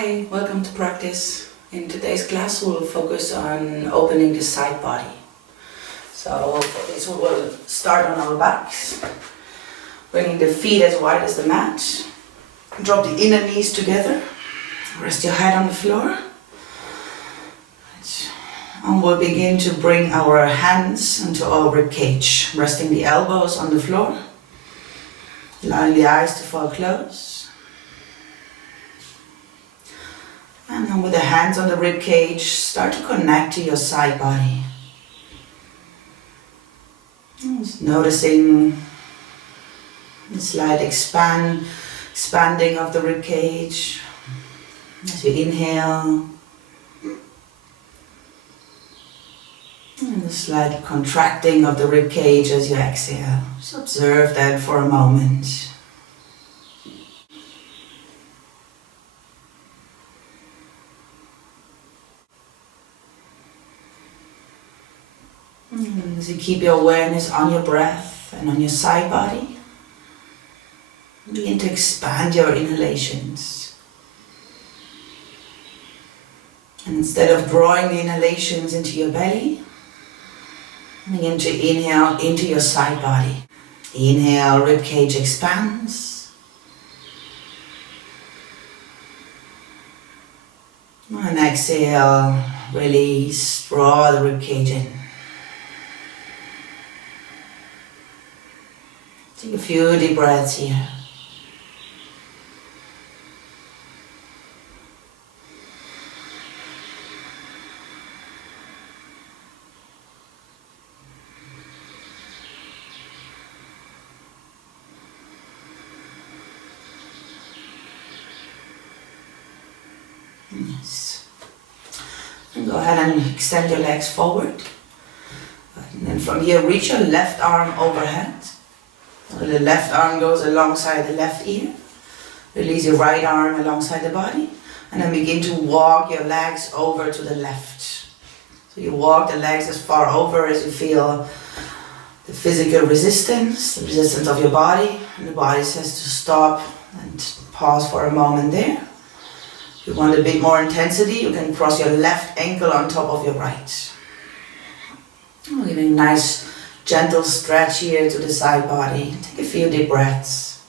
Hi, welcome to practice. In today's class we'll focus on opening the side body. So for this we will start on our backs, bringing the feet as wide as the mat. Drop the inner knees together, rest your head on the floor. And we'll begin to bring our hands into our rib cage, resting the elbows on the floor, allowing the eyes to fall closed. And then with the hands on the rib cage, start to connect to your side body. Just noticing the slight expanding of the rib cage as you inhale, and the slight contracting of the rib cage as you exhale. Just observe that for a moment. As you keep your awareness on your breath and on your side body, begin to expand your inhalations. And instead of drawing the inhalations into your belly, begin to inhale into your side body. Inhale, rib cage expands. And exhale, release, draw the rib cage in. Take a few deep breaths here. Yes. And go ahead and extend your legs forward. And then from here, reach your left arm overhead. The left arm goes alongside the left ear. Release your right arm alongside the body. And then begin to walk your legs over to the left. So you walk the legs as far over as you feel the physical resistance, the resistance of your body. And the body says to stop and pause for a moment there. If you want a bit more intensity, you can cross your left ankle on top of your right. Giving a nice gentle stretch here to the side body. Take a few deep breaths.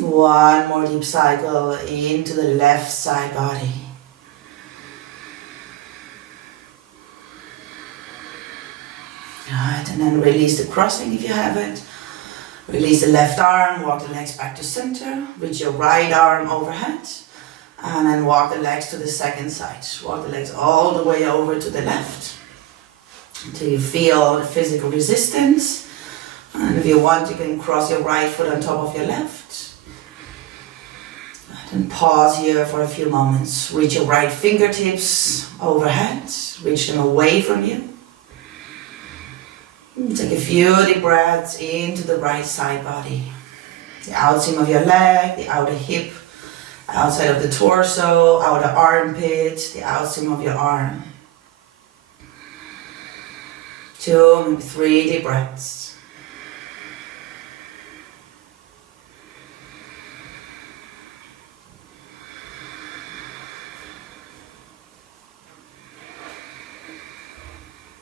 One more deep cycle into the left side body. Alright, and then release the crossing if you have it. Release the left arm, walk the legs back to center, reach your right arm overhead, and then walk the legs to the second side. Walk the legs all the way over to the left until you feel the physical resistance. And if you want, you can cross your right foot on top of your left. And pause here for a few moments. Reach your right fingertips overhead, reach them away from you. Take a few deep breaths into the right side body. The outseam of your leg, the outer hip, outside of the torso, outer armpit, the outseam of your arm. 2, maybe 3 deep breaths.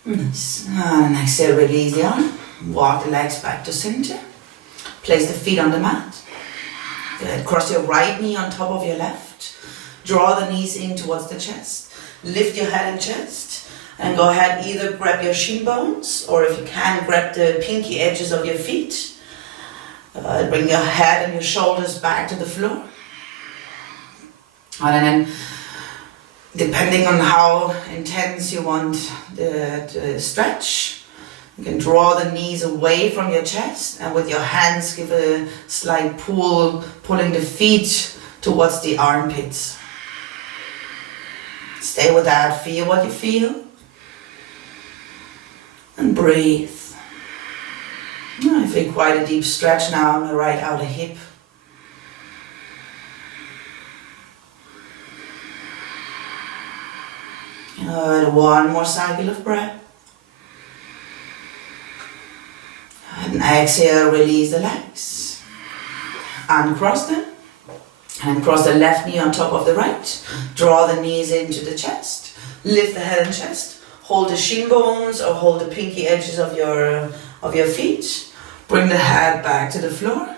Nice. And exhale, release the arm. Walk the legs back to center. Place the feet on the mat. Good. Cross your right knee on top of your left. Draw the knees in towards the chest. Lift your head and chest. And go ahead, either grab your shin bones, or if you can, grab the pinky edges of your feet. Bring your head and your shoulders back to the floor. And then, depending on how intense you want the stretch, you can draw the knees away from your chest, and with your hands give a slight pull, pulling the feet towards the armpits. Stay with that, feel what you feel, and breathe. I feel quite a deep stretch now on the right outer hip. Good. One more cycle of breath. And exhale, release the legs. Uncross them. And cross the left knee on top of the right. Draw the knees into the chest. Lift the head and chest. Hold the shin bones or hold the pinky edges of your feet. Bring the head back to the floor.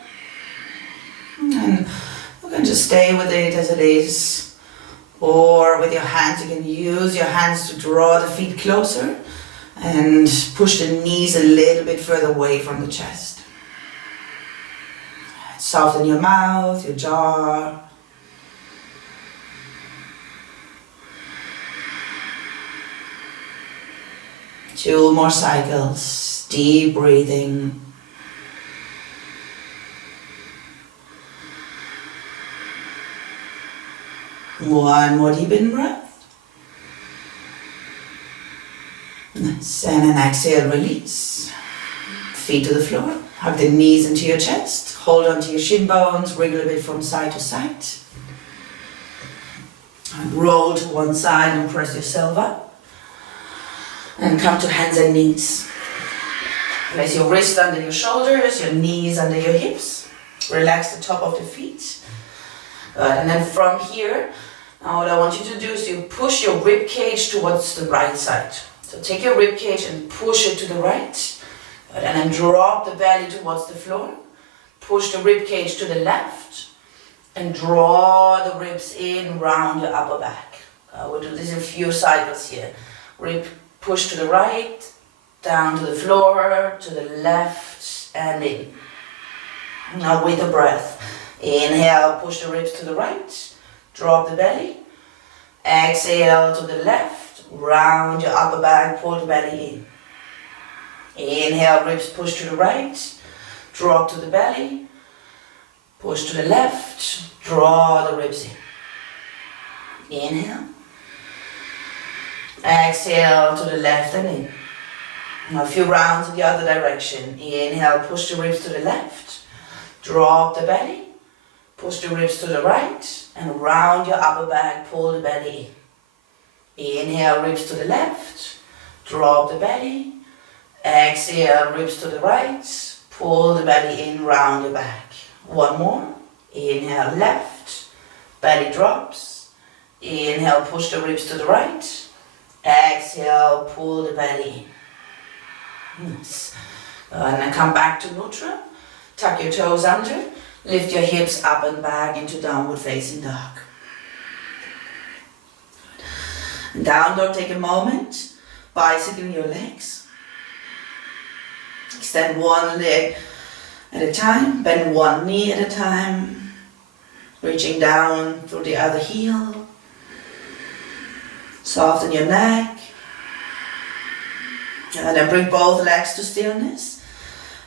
And you can just stay with it as it is. Or with your hands, you can use your hands to draw the feet closer and push the knees a little bit further away from the chest. Soften your mouth, your jaw. Two more cycles, deep breathing. One more deep in breath. Nice. And an exhale, release. Feet to the floor. Hug the knees into your chest. Hold onto your shin bones. Wriggle a bit from side to side. And roll to one side and press yourself up. And come to hands and knees. Place your wrist under your shoulders, your knees under your hips. Relax the top of the feet. Good. And then from here, now what I want you to do is you push your rib cage towards the right side. So take your rib cage and push it to the right. Good. And then drop the belly towards the floor. Push the rib cage to the left. And draw the ribs in round your upper back. We'll do this in a few cycles here. Rib push to the right, down to the floor, to the left, and in. Now with the breath. Inhale, push the ribs to the right. Drop the belly. Exhale to the left. Round your upper back, pull the belly in. Inhale, ribs push to the right. Drop to the belly. Push to the left. Draw the ribs in. Inhale. Exhale to the left and in. Now a few rounds in the other direction. Inhale, push the ribs to the left. Drop the belly. Push the ribs to the right and round your upper back, pull the belly in. Inhale, ribs to the left, drop the belly. Exhale, ribs to the right, pull the belly in, round your back. One more. Inhale, left, belly drops. Inhale, push the ribs to the right. Exhale, pull the belly in. Nice. And then come back to neutral. Tuck your toes under. Lift your hips up and back into downward facing dog. Down dog, take a moment. Bicycle your legs. Extend one leg at a time. Bend one knee at a time. Reaching down through the other heel. Soften your neck. And then bring both legs to stillness.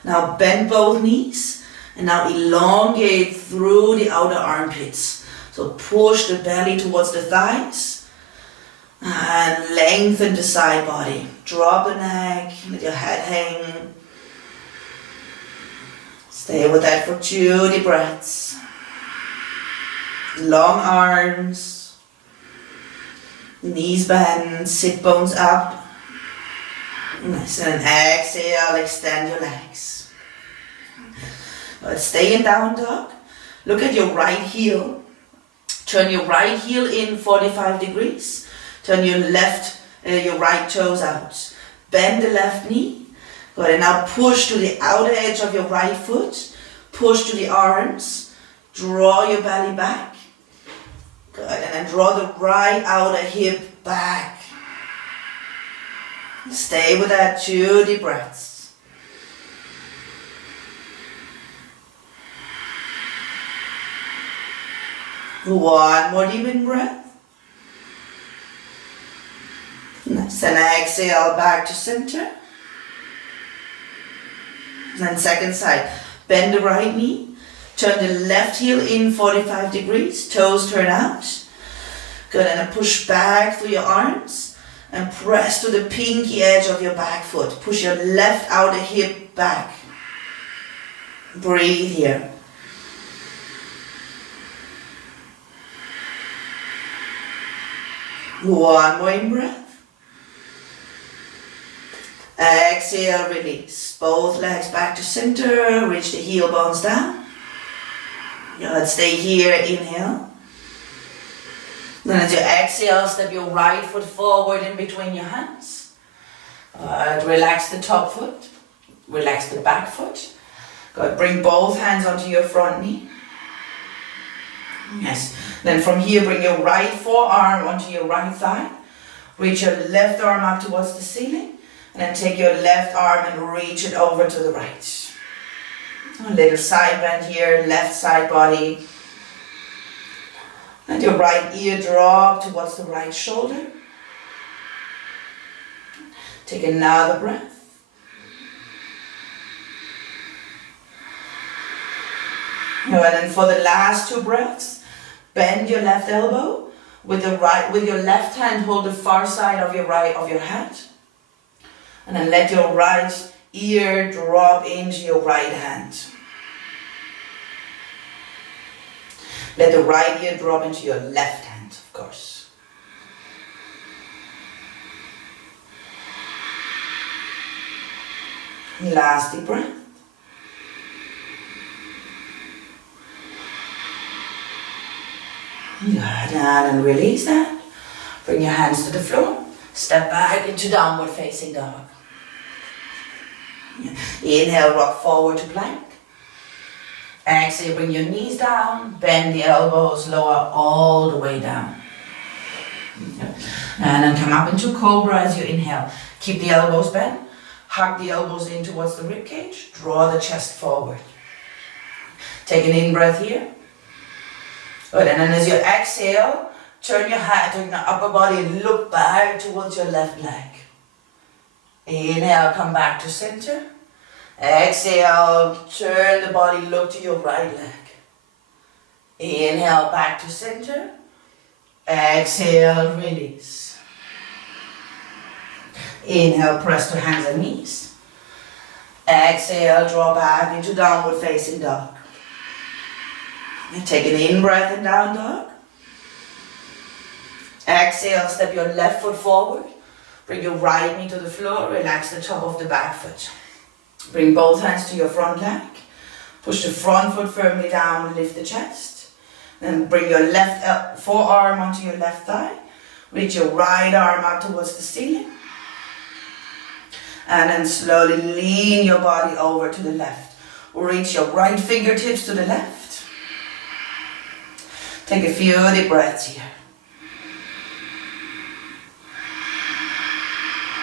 Now bend both knees. And now elongate through the outer armpits. So push the belly towards the thighs. And lengthen the side body. Drop the neck, let your head hang. Stay with that for 2 deep breaths. Long arms. Knees bend, sit bones up. Nice. And exhale, extend your legs. Stay in down dog. Look at your right heel. Turn your right heel in 45 degrees. Turn your right toes out. Bend the left knee. Good. And now push to the outer edge of your right foot. Push to the arms. Draw your belly back. Good. And then draw the right outer hip back. Stay with that 2 deep breaths. One more deep in breath. Nice. And exhale back to center. Then second side. Bend the right knee. Turn the left heel in 45 degrees. Toes turn out. Good. And then push back through your arms. And press to the pinky edge of your back foot. Push your left outer hip back. Breathe here. One more in breath. Exhale, release. Both legs back to center. Reach the heel bones down. Good. Stay here. Inhale. Then as you exhale, step your right foot forward in between your hands. Relax the top foot. Relax the back foot. Good. Bring both hands onto your front knee. Yes. Then from here, bring your right forearm onto your right thigh. Reach your left arm up towards the ceiling. And then take your left arm and reach it over to the right. A little side bend here, left side body. Let your right ear drop towards the right shoulder. Take another breath. And then for the last 2 breaths, bend your left elbow. With your left hand, hold the far side of your head. And then let your right ear drop into your right hand. Let the right ear drop into your left hand, of course. Last deep breath. Good, and release that. Bring your hands to the floor. Step back into downward facing dog. Inhale, rock forward to plank. Exhale, bring your knees down, bend the elbows, lower all the way down. And then come up into cobra as you inhale. Keep the elbows bent, hug the elbows in towards the rib cage, draw the chest forward. Take an in breath here. Good, and then as you exhale, turn your head, turn your upper body and look back towards your left leg. Inhale, come back to center. Exhale, turn the body, look to your right leg. Inhale, back to center. Exhale, release. Inhale, press to hands and knees. Exhale, draw back into downward facing dog. And take an in breath in down dog. Exhale, step your left foot forward. Bring your right knee to the floor, relax the top of the back foot. Bring both hands to your front leg. Push the front foot firmly down and lift the chest. Then bring your left forearm onto your left thigh. Reach your right arm up towards the ceiling. And then slowly lean your body over to the left. Reach your right fingertips to the left. Take a few deep breaths here.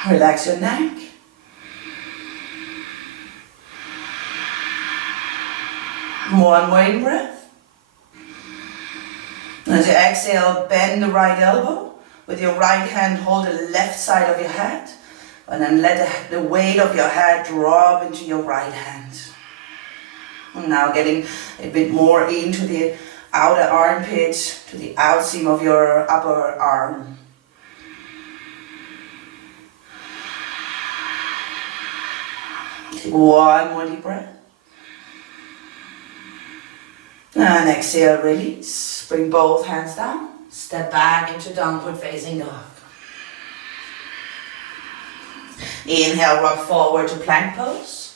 Relax your neck. One more in breath. As you exhale, bend the right elbow. With your right hand, hold the left side of your head. And then let the weight of your head drop into your right hand. And now getting a bit more into the outer armpit, to the outseam of your upper arm. Take one more deep breath. And exhale, release. Bring both hands down. Step back into downward facing dog. Inhale, rock forward to plank pose.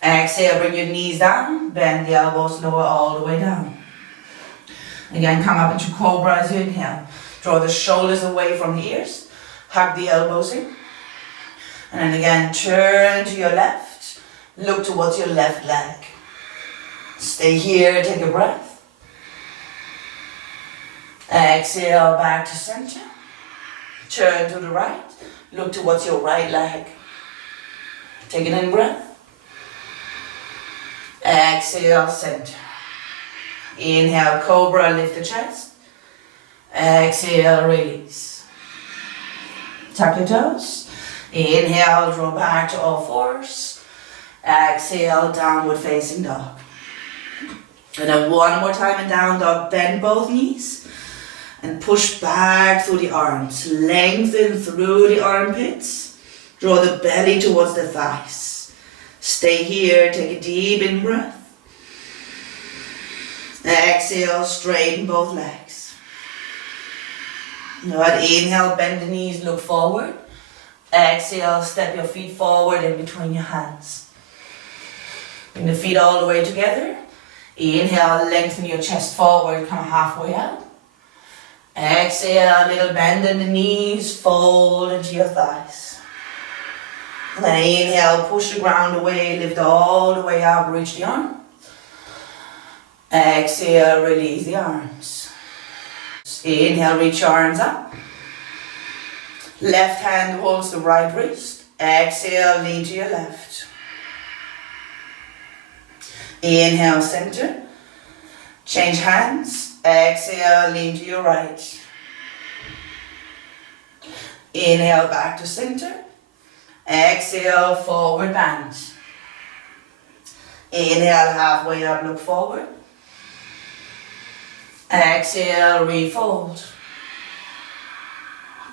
Exhale, bring your knees down. Bend the elbows, lower all the way down. Again, come up into cobra as you inhale. Draw the shoulders away from the ears. Hug the elbows in. And then again, turn to your left. Look towards your left leg. Stay here, take a breath. Exhale, back to center. Turn to the right. Look towards your right leg. Take an in breath. Exhale, center. Inhale, cobra, lift the chest. Exhale, release. Tuck your toes. Inhale, draw back to all fours. Exhale, downward facing dog. And then one more time in down dog, bend both knees. And push back through the arms. Lengthen through the armpits. Draw the belly towards the thighs. Stay here, take a deep in breath. Exhale, straighten both legs. Good. Inhale, bend the knees, look forward. Exhale, step your feet forward in between your hands. Bring the feet all the way together. Inhale, lengthen your chest forward, come halfway out. Exhale, a little bend in the knees, fold into your thighs. And then inhale, push the ground away, lift all the way up, reach the arm. Exhale, release the arms. Inhale, reach your arms up. Left hand holds the right wrist. Exhale, lean to your left. Inhale, center. Change hands. Exhale, lean to your right. Inhale, back to center. Exhale, forward bend. Inhale, halfway up, look forward. Exhale, refold.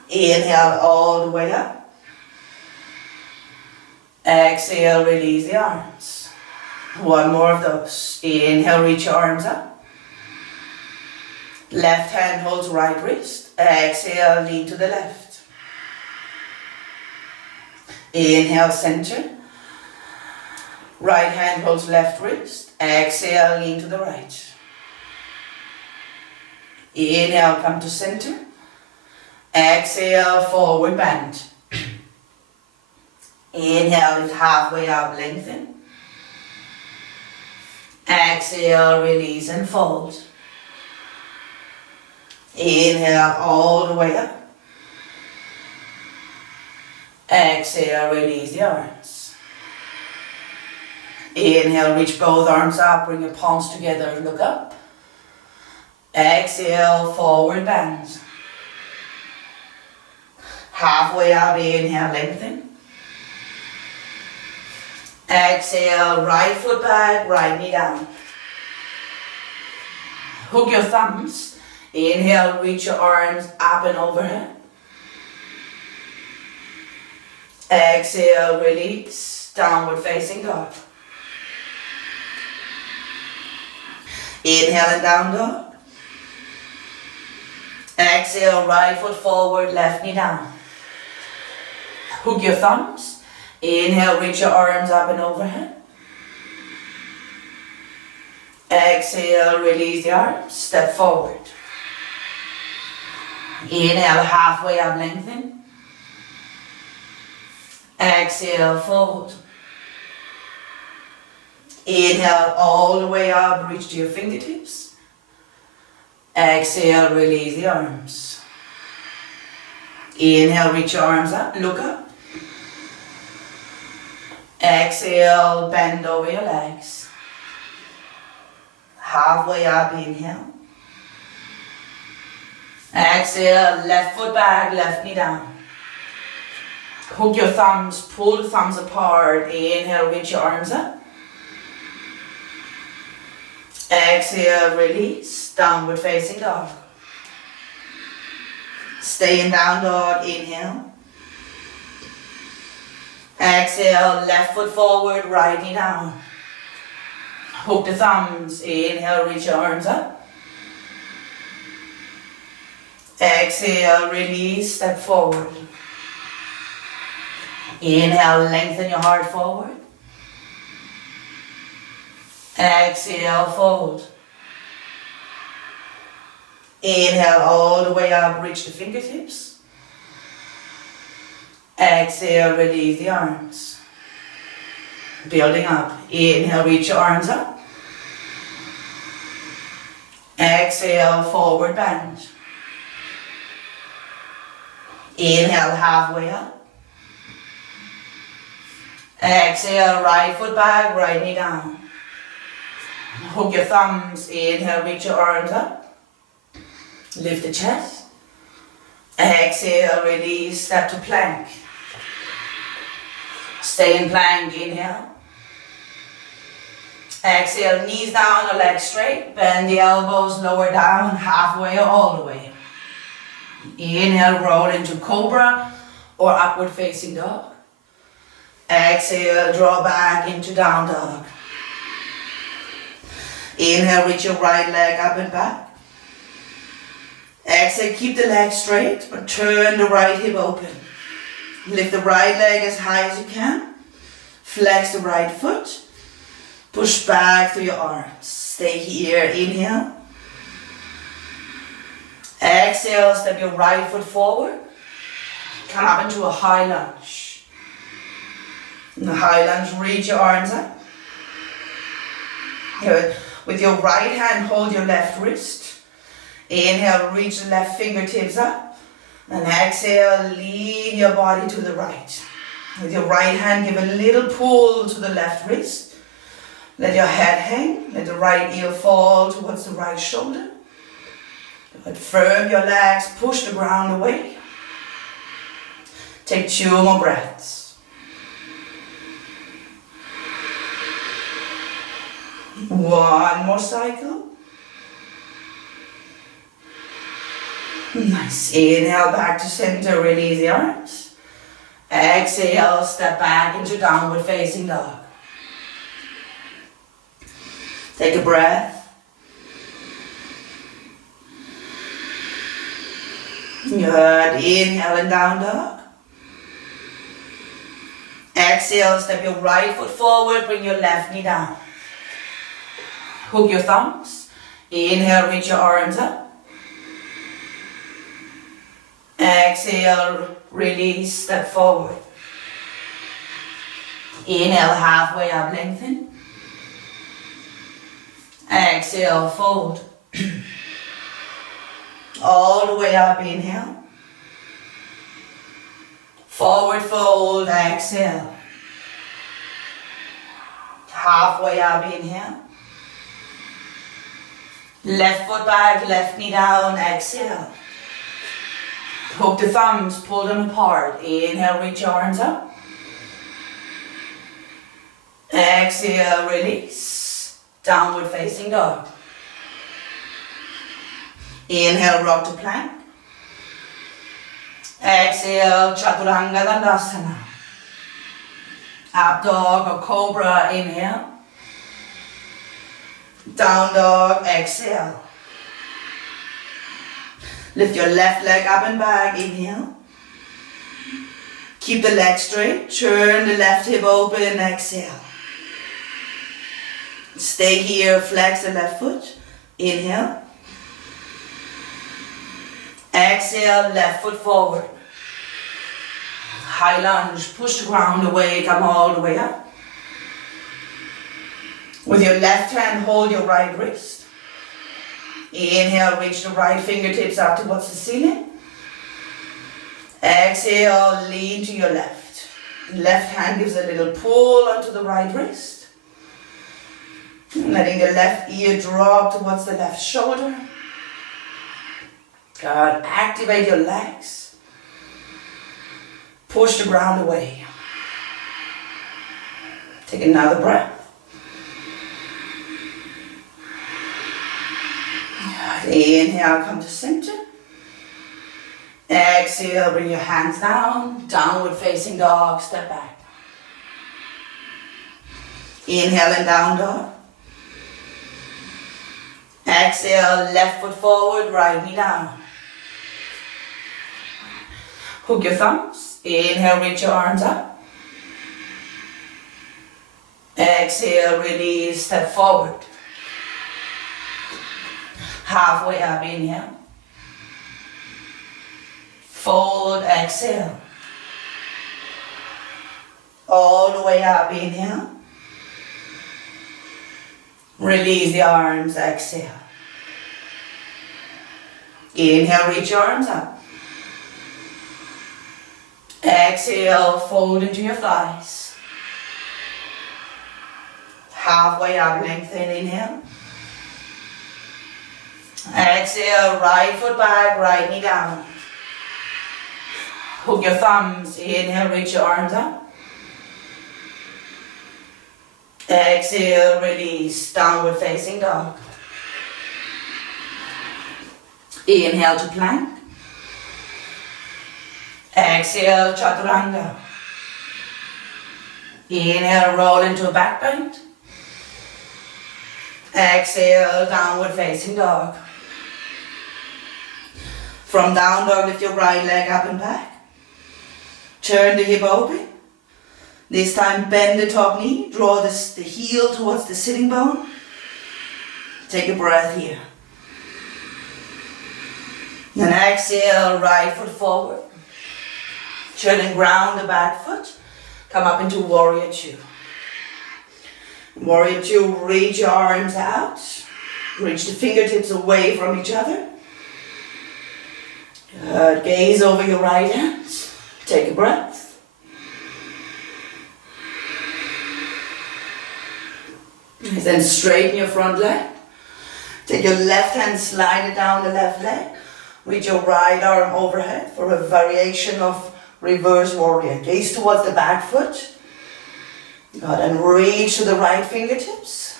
Inhale, all the way up. Exhale, release the arms. One more of those. Inhale, reach your arms up. Left hand holds right wrist. Exhale, lean to the left. Inhale, center. Right hand holds left wrist. Exhale, lean to the right. Inhale, come to center. Exhale, forward bend. Inhale, lift halfway up, lengthen. Exhale, release and fold. Inhale, all the way up. Exhale, release the arms. Inhale, reach both arms up, bring your palms together, look up. Exhale, forward bend. Halfway up, inhale, lengthen. Exhale, right foot back, right knee down. Hook your thumbs. Inhale, reach your arms up and overhead. Exhale, release, downward facing dog. Inhale and down dog. Exhale, right foot forward, left knee down. Hook your thumbs. Inhale, reach your arms up and overhead. Exhale, release the arms, step forward. Inhale, halfway up, lengthen. Exhale, fold. Inhale, all the way up, reach to your fingertips. Exhale, release the arms. Inhale, reach your arms up, look up. Exhale, bend over your legs. Halfway up, inhale. Exhale, left foot back, left knee down. Hook your thumbs, pull the thumbs apart. Inhale, reach your arms up. Exhale, release, downward facing dog. Stay in down dog, inhale. Exhale, left foot forward, right knee down. Hook the thumbs, inhale, reach your arms up. Exhale, release, step forward. Inhale, lengthen your heart forward. Exhale, fold. Inhale, all the way up, reach the fingertips. Exhale, release the arms. Building up. Inhale, reach your arms up. Exhale, forward bend. Inhale, halfway up. Exhale, right foot back, right knee down. Hook your thumbs. Inhale, reach your arms up. Lift the chest. Exhale, release, step to plank. Stay in plank, inhale. Exhale, knees down, the legs straight. Bend the elbows, lower down, halfway or all the way. Inhale, roll into cobra or upward facing dog. Exhale, draw back into down dog. Inhale, reach your right leg up and back. Exhale, keep the leg straight, but turn the right hip open. Lift the right leg as high as you can. Flex the right foot. Push back through your arms. Stay here. Inhale. Exhale, step your right foot forward. Come up into a high lunge. In the high lunge, reach your arms up. Good. With your right hand, hold your left wrist. Inhale, reach the left fingertips up. And exhale, lean your body to the right. With your right hand, give a little pull to the left wrist. Let your head hang. Let the right ear fall towards the right shoulder. Good. Firm your legs, push the ground away. Take 2 more breaths. One more cycle. Nice. Inhale back to center, release the arms. Exhale, step back into downward facing dog. Take a breath. Good. Inhale and down dog. Exhale, step your right foot forward, bring your left knee down. Hook your thumbs. Inhale, reach your arms up. Exhale, release, step forward. Inhale, halfway up, lengthen. Exhale, fold. All the way up, inhale. Forward fold, exhale. Halfway up, inhale. Left foot back, left knee down, exhale. Hook the thumbs, pull them apart. Inhale, reach your arms up. Exhale, release. Downward facing dog. Inhale, rock to plank. Exhale, Chaturanga Dandasana. Up dog or cobra, inhale. Down dog, exhale. Lift your left leg up and back, inhale. Keep the leg straight, turn the left hip open, exhale. Stay here, flex the left foot, inhale. Exhale, left foot forward. High lunge, push the ground away, come all the way up. With your left hand, hold your right wrist. Inhale, reach the right fingertips up towards the ceiling. Exhale, lean to your left. Left hand gives a little pull onto the right wrist. Letting the left ear drop towards the left shoulder. Good. Activate your legs. Push the ground away. Take another breath. Inhale, come to center. Exhale, bring your hands down. Downward facing dog, step back. Inhale and down dog. Exhale, left foot forward, right knee down. Hook your thumbs. Inhale, reach your arms up. Exhale, release, step forward. Halfway up, inhale. Fold, exhale. All the way up, inhale. Release the arms, exhale. Inhale, reach your arms up. Exhale, fold into your thighs. Halfway up, lengthen, inhale. Exhale, right foot back, right knee down. Hook your thumbs, inhale, reach your arms up. Exhale, release, downward facing dog. Inhale to plank. Exhale, Chaturanga. Inhale, roll into a back bend. Exhale, downward facing dog. From down dog, lift your right leg up and back. Turn the hip open. This time bend the top knee, draw the heel towards the sitting bone. Take a breath here. Then exhale, right foot forward. Turn and ground the back foot. Come up into warrior two. Warrior two, reach your arms out. Reach the fingertips away from each other. Good. Gaze over your right hand. Take a breath. Then straighten your front leg. Take your left hand, slide it down the left leg. Reach your right arm overhead for a variation of reverse warrior. Gaze towards the back foot. Good. And reach to the right fingertips.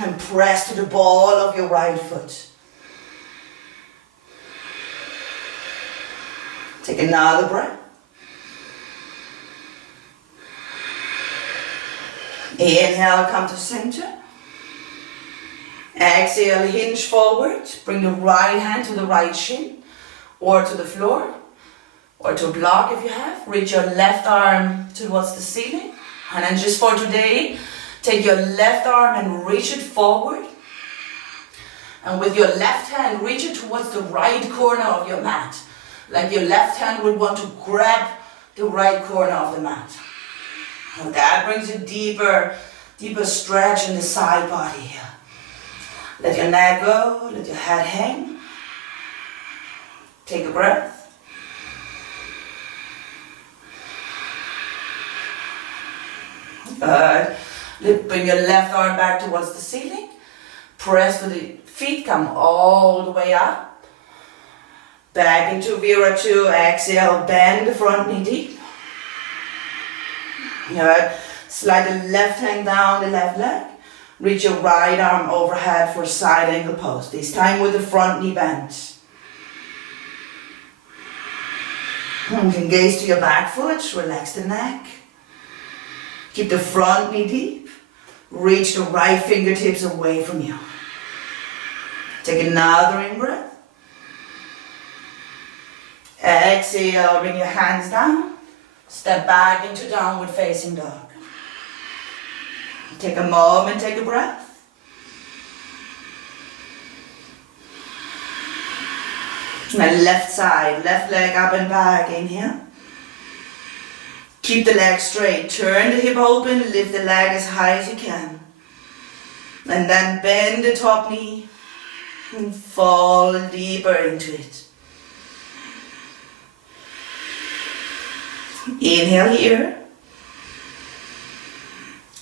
And press to the ball of your right foot. Take another breath. Inhale, come to center. Exhale, hinge forward. Bring the right hand to the right shin or to the floor or to a block if you have. Reach your left arm towards the ceiling. And then just for today, take your left arm and reach it forward. And with your left hand, reach it towards the right corner of your mat. Like your left hand would want to grab the right corner of the mat. And that brings a deeper stretch in the side body here. Let your neck go, let your head hang. Take a breath. Good. Bring your left arm back towards the ceiling. Press to the feet, come all the way up. Back into Vira 2. Exhale, bend the front knee deep. Good. Slide the left hand down the left leg. Reach your right arm overhead for side angle pose. This time with the front knee bent. You can gaze to your back foot, relax the neck. Keep the front knee deep. Reach the right fingertips away from you. Take another in breath. Exhale, bring your hands down. Step back into downward facing dog. Take a moment, take a breath. And left side, left leg up and back, inhale. Keep the leg straight, turn the hip open, lift the leg as high as you can. And then bend the top knee and fall deeper into it. Inhale here.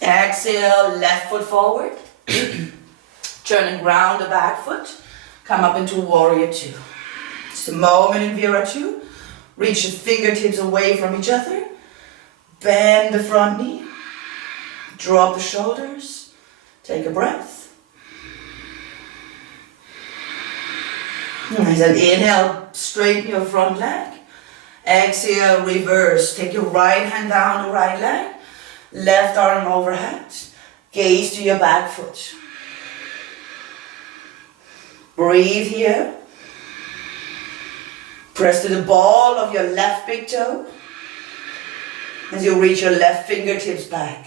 Exhale, left foot forward. Turn and ground the back foot. Come up into warrior two. Just a moment in Vira 2. Reach the fingertips away from each other. Bend the front knee. Drop the shoulders. Take a breath. Nice. And inhale, straighten your front leg. Exhale, reverse. Take your right hand down the right leg. Left arm overhead. Gaze to your back foot. Breathe here. Press to the ball of your left big toe as you reach your left fingertips back.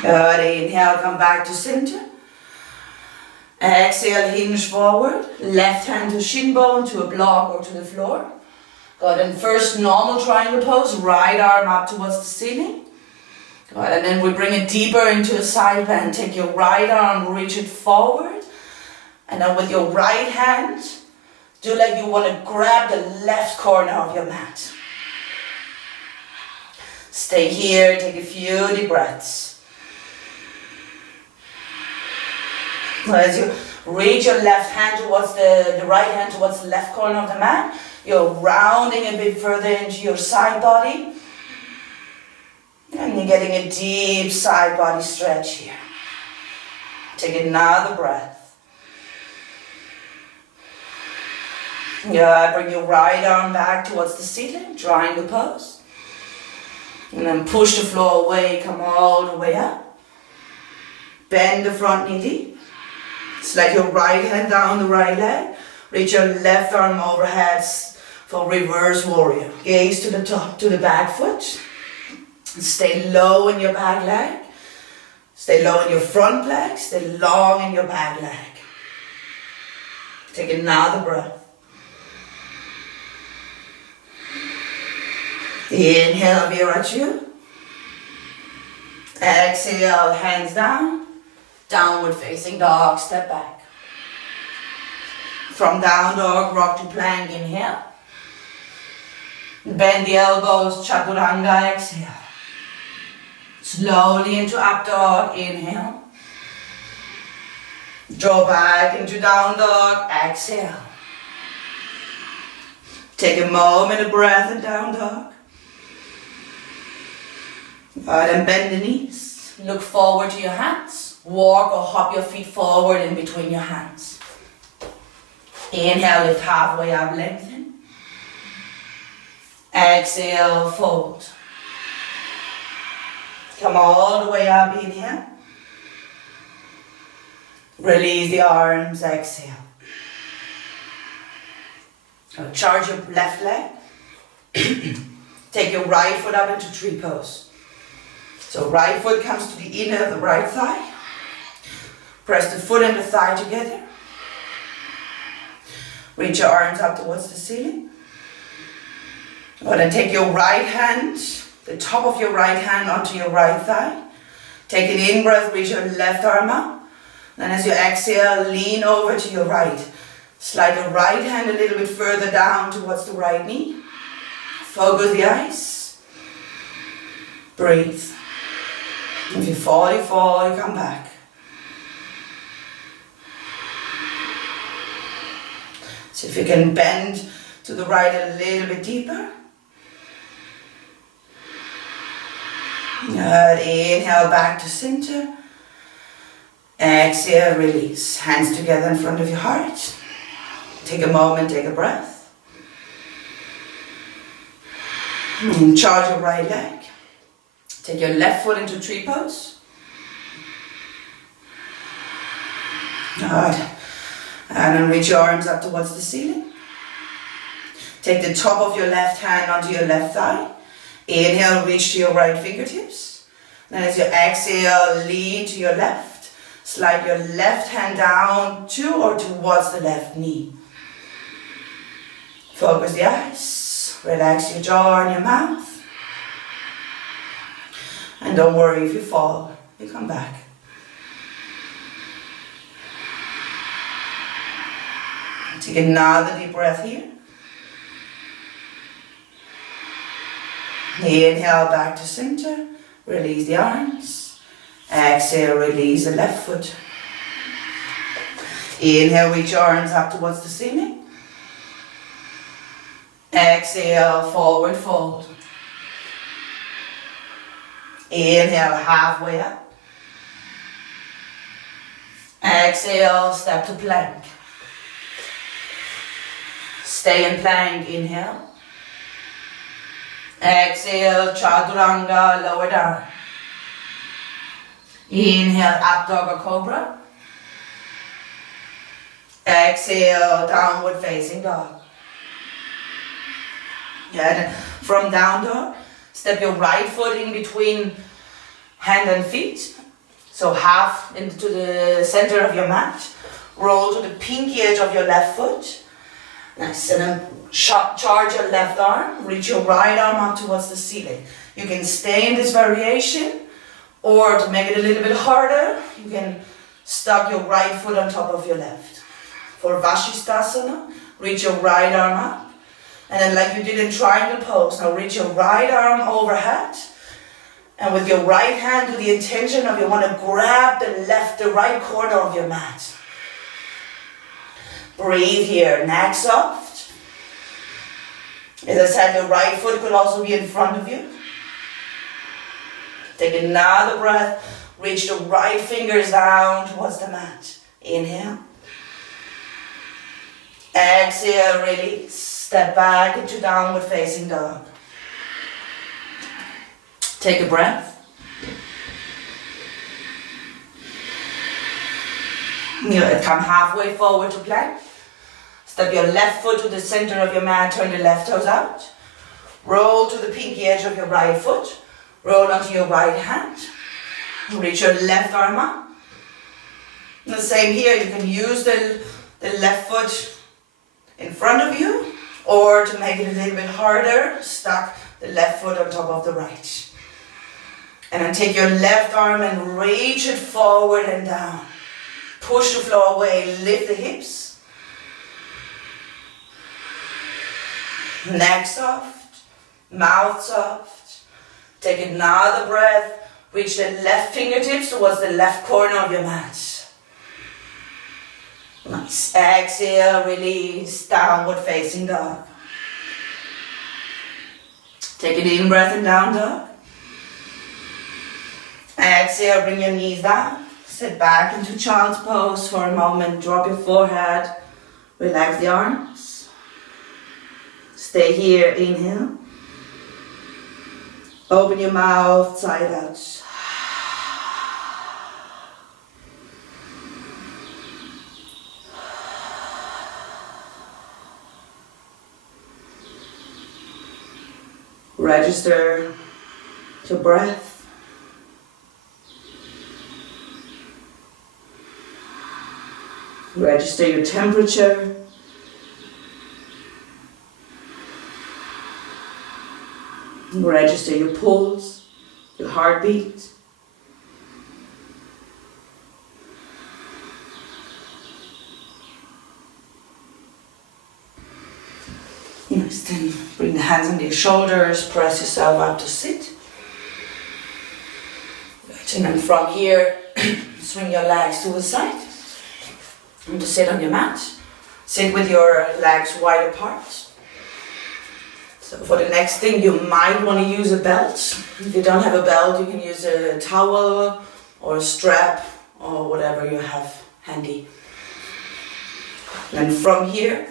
Good. Inhale, come back to center. Exhale, hinge forward. Left hand to shin bone, to a block or to the floor. Good. And first normal triangle pose. Right arm up towards the ceiling. Good. And then we bring it deeper into a side bend. Take your right arm, reach it forward. And then with your right hand, do like you want to grab the left corner of your mat. Stay here, take a few deep breaths. As you reach your left hand towards the right hand towards the left corner of the mat, you're rounding a bit further into your side body. And you're getting a deep side body stretch here. Take another breath. Yeah, bring your right arm back towards the ceiling, triangle pose. And then push the floor away, come all the way up. Bend the front knee deep. Slide your right hand down the right leg. Reach your left arm overhead. for reverse warrior. Gaze to the top, to the back foot. Stay low in your back leg. Stay low in your front leg. Stay long in your back leg. Take another breath. Inhale, Viraju. Exhale, hands down. Downward facing dog, step back. From down dog, rock to plank, inhale. Bend the elbows, chaturanga, exhale. Slowly into up dog, inhale. Draw back into down dog, exhale. Take a moment of breath in down dog. And bend the knees. Look forward to your hands. Walk or hop your feet forward in between your hands. Inhale, lift halfway up, lengthen. Exhale, fold. Come all the way up, inhale. Release the arms, exhale. Now charge your left leg. Take your right foot up into tree pose. So right foot comes to the inner of the right thigh. Press the foot and the thigh together. Reach your arms up towards the ceiling. Then take your right hand, the top of your right hand onto your right thigh. Take an in-breath, reach your left arm up. Then as you exhale, lean over to your right. Slide your right hand a little bit further down towards the right knee. Focus the eyes. Breathe. If you fall, you come back. So if you can bend to the right a little bit deeper. Inhale back to center. Exhale, release. Hands together in front of your heart. Take a moment, take a breath. And charge your right leg. Take your left foot into tree pose. Good. And then reach your arms up towards the ceiling. Take the top of your left hand onto your left thigh. Inhale, reach to your right fingertips. Then as you exhale, lean to your left. Slide your left hand down to or towards the left knee. Focus the eyes. Relax your jaw and your mouth. And don't worry if you fall, you come back. Take another deep breath here. Inhale back to center. Release the arms. Exhale, release the left foot. Inhale, reach your arms up towards the ceiling. Exhale, forward fold. Inhale, halfway up. Exhale, step to plank. Stay in plank, inhale. Exhale, chaturanga, lower down. Inhale, up dog or cobra. Exhale, downward facing dog. And from down dog, step your right foot in between hand and feet. So half into the center of your mat. Roll to the pinky edge of your left foot. Nice. And then charge your left arm. Reach your right arm up towards the ceiling. You can stay in this variation, or to make it a little bit harder, you can stuck your right foot on top of your left. For Vashisthasana, reach your right arm up. And then like you did in triangle pose, now reach your right arm overhead. And with your right hand to the intention of you want to grab the right corner of your mat. Breathe here, neck soft. As I said, your right foot could also be in front of you. Take another breath, reach the right fingers down towards the mat. Inhale. Exhale, release. Step back into downward facing dog. Take a breath. You come halfway forward to plank. Step your left foot to the center of your mat, turn your left toes out. Roll to the pinky edge of your right foot. Roll onto your right hand. Reach your left arm up. And the same here, you can use the left foot in front of you, or to make it a little bit harder, stack the left foot on top of the right. And then take your left arm and reach it forward and down. Push the floor away, lift the hips. Neck soft, mouth soft. Take another breath. Reach the left fingertips towards the left corner of your mat. Nice. Exhale, release, downward facing dog. Take an in breath and down dog. Exhale, bring your knees down. Sit back into child's pose for a moment. Drop your forehead. Relax the arms. Stay here, inhale. Open your mouth, side out. Register your breath. Register your temperature. Register your pulse, your heartbeat. Nice, then bring the hands under your shoulders, press yourself up to sit. And then from here, swing your legs to the side. And to sit on your mat. Sit with your legs wide apart. So for the next thing, you might want to use a belt. If you don't have a belt, you can use a towel or a strap or whatever you have handy. And from here,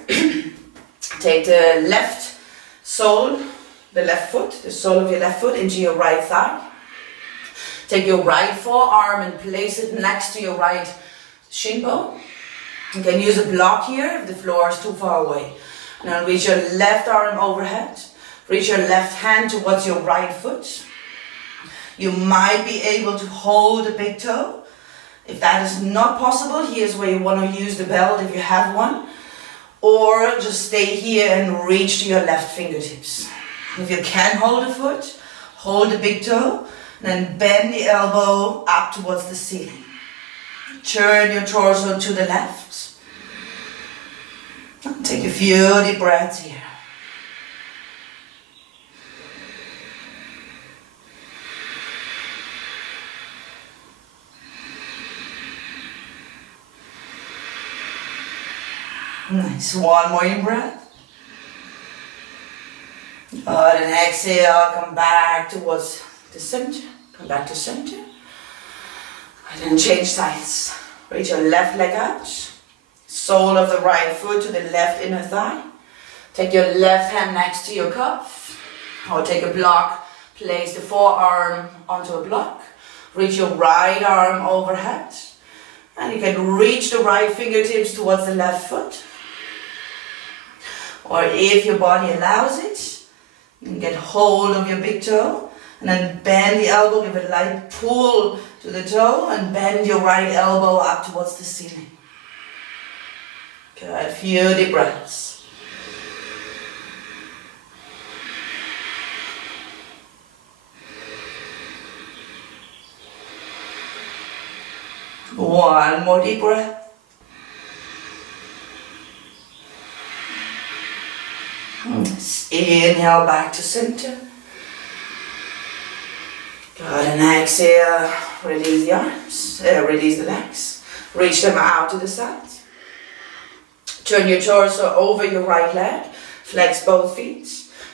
take the left sole, the left foot, the sole of your left foot into your right thigh. Take your right forearm and place it next to your right shin bone. You can use a block here if the floor is too far away. And then reach your left arm overhead. Reach your left hand towards your right foot. You might be able to hold the big toe. If that is not possible, here's where you want to use the belt if you have one. Or just stay here and reach to your left fingertips. If you can hold the foot, hold the big toe. And then bend the elbow up towards the ceiling. Turn your torso to the left. Take a few deep breaths here. Nice. One more in breath. Good. And exhale. Come back towards the center. Come back to center. And then change sides. Reach your left leg out. Sole of the right foot to the left inner thigh. Take your left hand next to your cuff. Or take a block. Place the forearm onto a block. Reach your right arm overhead. And you can reach the right fingertips towards the left foot. Or if your body allows it, you can get hold of your big toe. And then bend the elbow, give a light pull to the toe. And bend your right elbow up towards the ceiling. Good, a few deep breaths. One more deep breath. Inhale back to center. Good, and exhale, release the arms, release the legs. Reach them out to the side. Turn your torso over your right leg, flex both feet,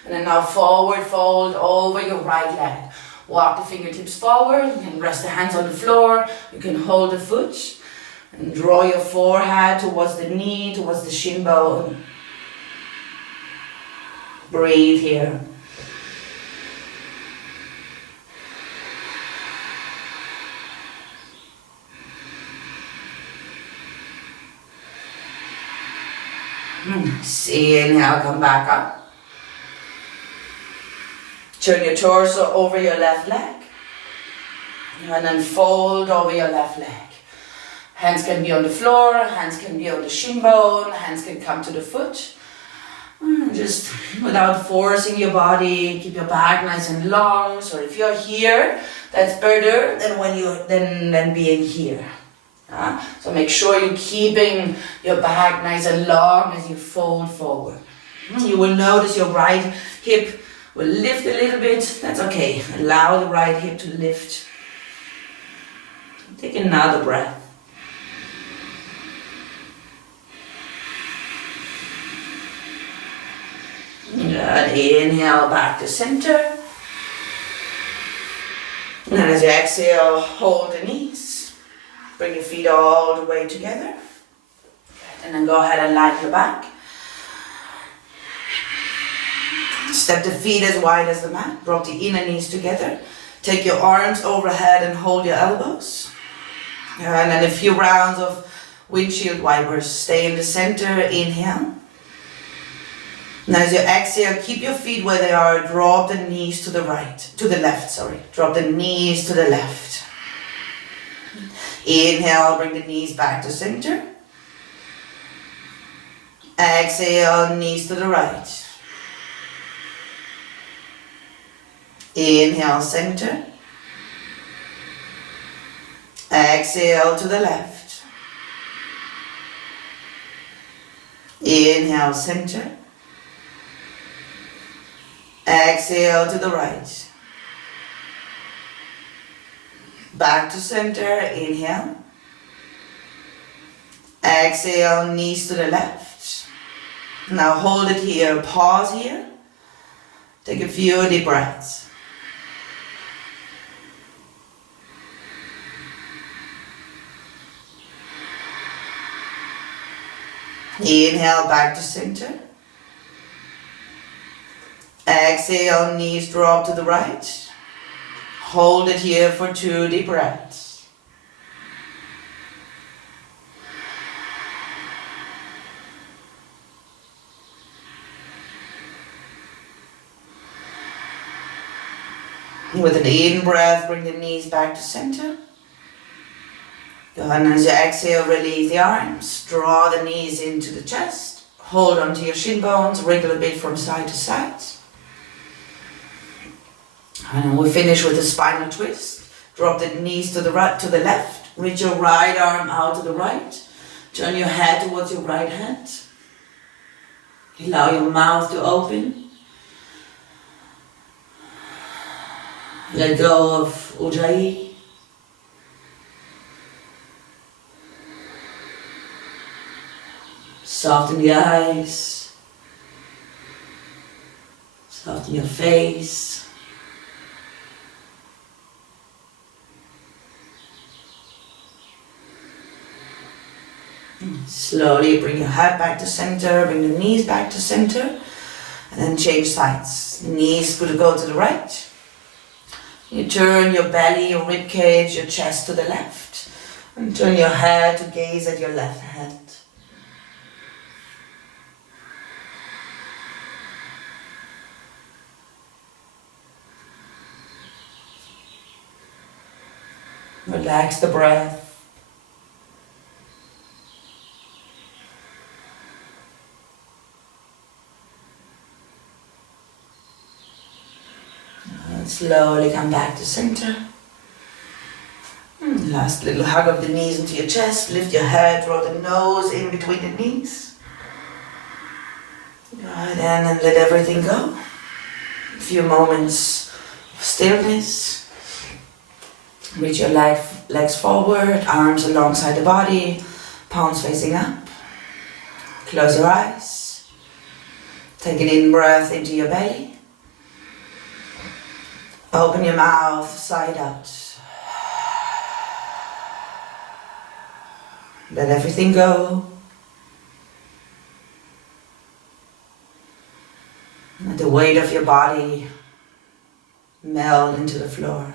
and then now forward fold over your right leg. Walk the fingertips forward, and rest the hands on the floor. You can hold the foot, and draw your forehead towards the knee, towards the shin bone. Breathe here. Nice. Inhale, come back up. Turn your torso over your left leg. And then fold over your left leg. Hands can be on the floor, hands can be on the shin bone, hands can come to the foot. Just without forcing your body, keep your back nice and long. So if you're here, that's better than when than being here. So make sure you're keeping your back nice and long as you fold forward. You will notice your right hip will lift a little bit. That's okay. Allow the right hip to lift. Take another breath. Good. Inhale back to center. And as you exhale, hold the knees. Bring your feet all the way together. And then go ahead and lie your back. Step the feet as wide as the mat. Drop the inner knees together. Take your arms overhead and hold your elbows. And then a few rounds of windshield wipers. Stay in the center. Inhale. Now as you exhale, keep your feet where they are. Drop the knees to the left. Drop the knees to the left. Inhale, bring the knees back to center. Exhale, knees to the right. Inhale, center. Exhale to the left. Inhale, center. Exhale to the right. Back to center. Inhale. Exhale, knees to the left. Now hold it here. Pause here. Take a few deep breaths. Inhale, back to center. Exhale, knees drop to the right. Hold it here for 2 deep breaths. With an in breath, bring the knees back to center. And as you exhale, release the arms. Draw the knees into the chest. Hold onto your shin bones. Wriggle a bit from side to side. And we finish with a spinal twist. Drop the knees to the right, to the left. Reach your right arm out to the right. Turn your head towards your right hand. Allow your mouth to open. Let go of Ujjayi. Soften the eyes. Soften your face. Slowly bring your head back to center, bring the knees back to center, and then change sides. The knees could go to the right. You turn your belly, your rib cage, your chest to the left, and turn your head to gaze at your left hand. Relax the breath. And slowly come back to center. Last little hug of the knees into your chest. Lift your head, draw the nose in between the knees. Right, and then let everything go. A few moments of stillness. Reach your legs forward, arms alongside the body, palms facing up. Close your eyes. Take an in-breath into your belly. Open your mouth, side out. Let everything go. Let the weight of your body meld into the floor.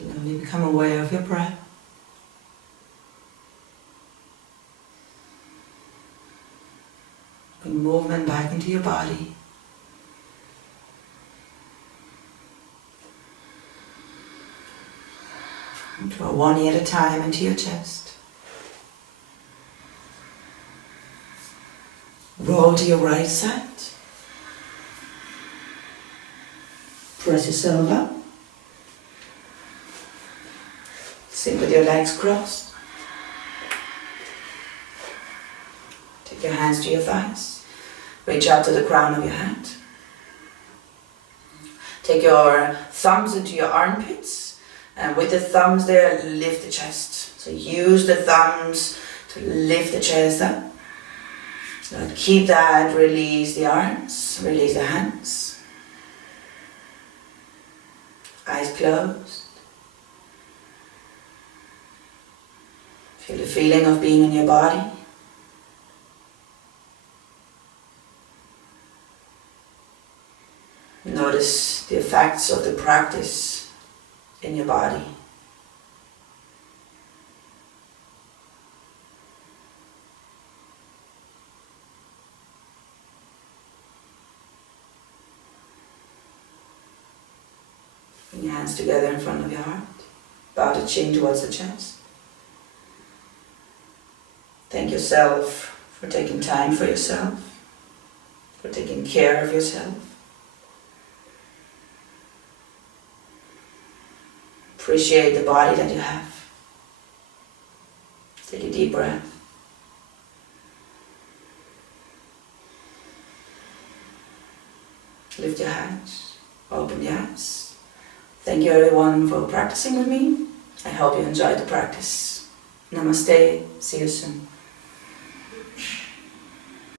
Slowly become aware of your breath. Bring movement back into your body. Draw one knee at a time into your chest. Roll to your right side. Press yourself up. Sit with your legs crossed. Take your hands to your thighs. Reach out to the crown of your head. Take your thumbs into your armpits. And with the thumbs there, lift the chest. So use the thumbs to lift the chest up. So keep that, release the arms, release the hands. Eyes closed. Feel the feeling of being in your body. Notice the effects of the practice in your body. Bring your hands together in front of your heart. Bow the chin towards the chest. Thank yourself for taking time for yourself, for taking care of yourself. Appreciate the body that you have. Take a deep breath. Lift your hands, open your eyes. Thank you everyone for practicing with me. I hope you enjoyed the practice. Namaste, see you soon.